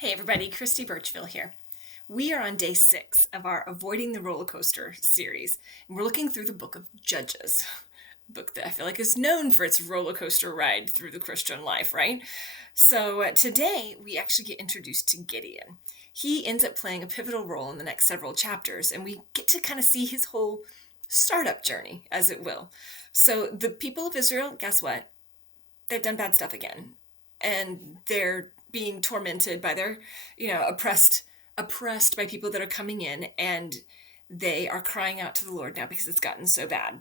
Hey everybody, Christy Birchville here. We are on day 6 of our Avoiding the Roller Coaster series, and we're looking through the book of Judges, a book that I feel like is known for its roller coaster ride through the Christian life, right? So today we actually get introduced to Gideon. He ends up playing a pivotal role in the next several chapters, and we get to kind of see his whole startup journey, as it will. So the people of Israel, guess what? They've done bad stuff again, and they're being tormented by their, oppressed by people that are coming in, and they are crying out to the Lord now because it's gotten so bad.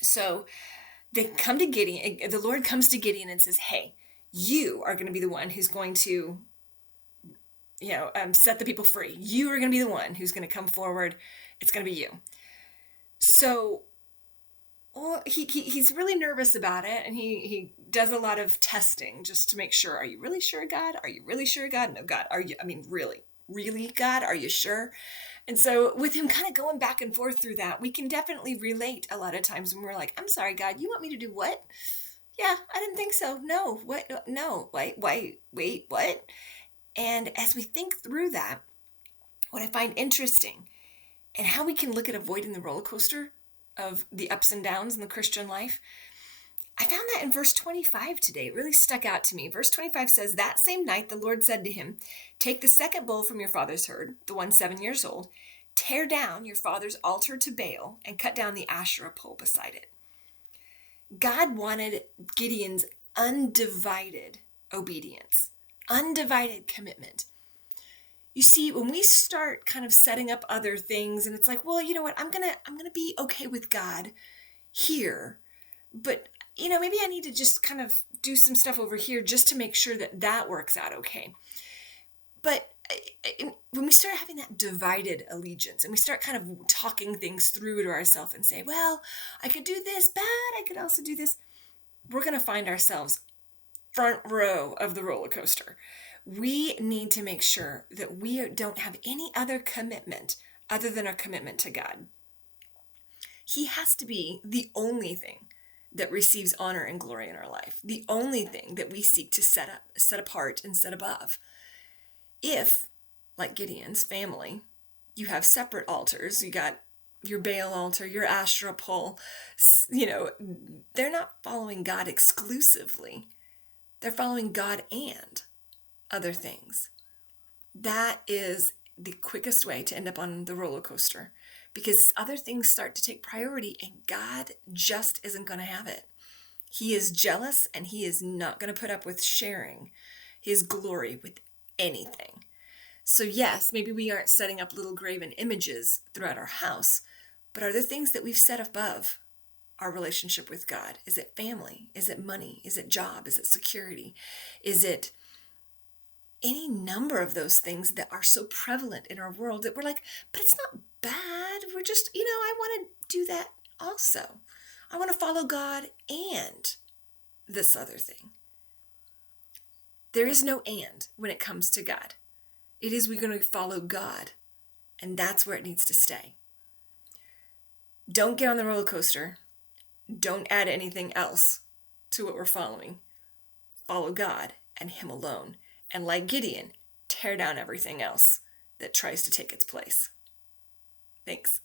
So they come to Gideon. The Lord comes to Gideon and says, "Hey, you are going to be the one who's going to, set the people free. You are going to be the one who's going to come forward. It's going to be you." So he's really nervous about it, and he does a lot of testing just to make sure. Are you really sure, God? Are you really sure, God? No, God, are you? I mean, really, God? Are you sure? And so with him kind of going back and forth through that, we can definitely relate a lot of times when we're like, "I'm sorry, God, you want me to do what? Yeah, I didn't think so. No, what? No, wait, what?" And as we think through that, what I find interesting and how we can look at avoiding the roller coaster of the ups and downs in the Christian life, I found that in verse 25 today. It really stuck out to me. Verse 25 says, "That same night the Lord said to him, 'Take the second bull from your father's herd, the one 7 years old, tear down your father's altar to Baal, and cut down the Asherah pole beside it.'" God wanted Gideon's undivided obedience, undivided commitment. You see, when we start kind of setting up other things, and it's like, well, you know what, I'm gonna be okay with God here, but maybe I need to just kind of do some stuff over here just to make sure that that works out okay. But when we start having that divided allegiance, and we start kind of talking things through to ourselves and say, well, I could do this, but I could also do this, we're going to find ourselves front row of the roller coaster. We need to make sure that we don't have any other commitment other than our commitment to God. He has to be the only thing that receives honor and glory in our life, the only thing that we seek to set apart and set above. If, like Gideon's family, you have separate altars, you got your Baal altar, your Asherah pole, they're not following God exclusively. They're following God and other things. That is the quickest way to end up on the roller coaster, because other things start to take priority, and God just isn't going to have it. He is jealous, and he is not going to put up with sharing his glory with anything. So yes, maybe we aren't setting up little graven images throughout our house, but are there things that we've set above our relationship with God? Is it family? Is it money? Is it job? Is it security? Is it any number of those things that are so prevalent in our world that we're like, but it's not bad. We're just, I want to do that also. I want to follow God and this other thing. There is no and when it comes to God. It is we're going to follow God, and that's where it needs to stay. Don't get on the roller coaster. Don't add anything else to what we're following. Follow God and him alone. And like Gideon, tear down everything else that tries to take its place. Thanks.